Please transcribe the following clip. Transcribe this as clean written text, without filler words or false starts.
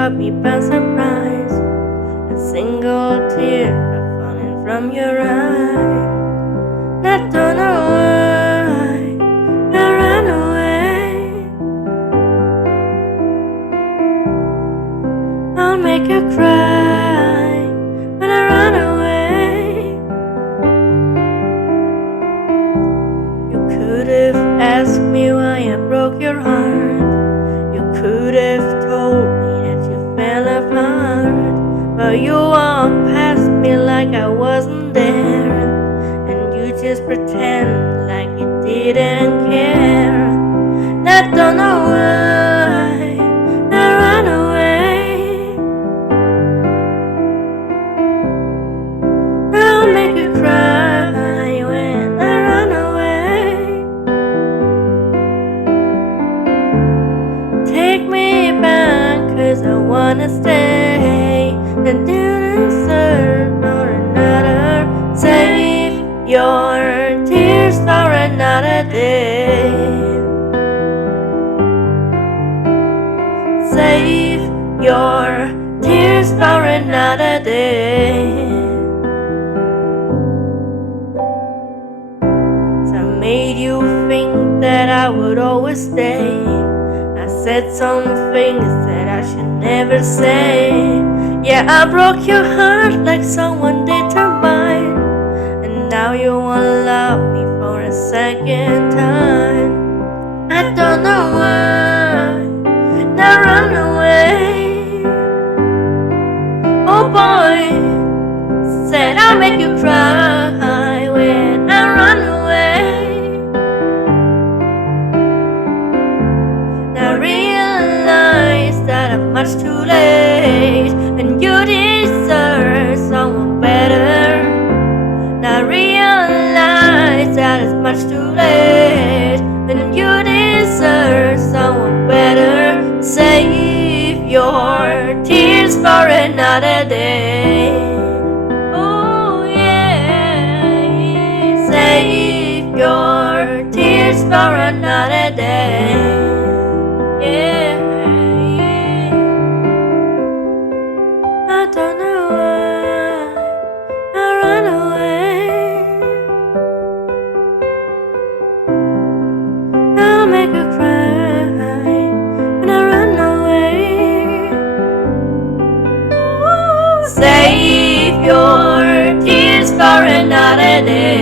caught me by surprise. A single tear falling from your eye. I don't know why I ran away. I'll make you cry when I run away. You could have asked me why I broke your heart. You could have told me that you fell apart. But you walked past me like I wasn't there, and you just pretend like you didn't care. And I don't know why I ran away. I'll make you cry when I run away. Take me back, 'cause I wanna stay. And you deserve for another. Save your tears for another day. Save your tears for another day. So I made you think that I would always stay. I said some things that I should never say. Yeah, I broke your heart like someone did to mine. And now you won't love me for a second time. I don't know why I run away. Oh boy, said I'll make you cry when I run away. Now I realize that I'm much too late, and you deserve someone better. Now I realize that it's much too late, and you deserve someone better. Save your tears for another day. Oh yeah, save your tears for another day. Yeah, yeah. I don't know why I run away. I'll make you cry when I run away. Ooh, save your tears for another day.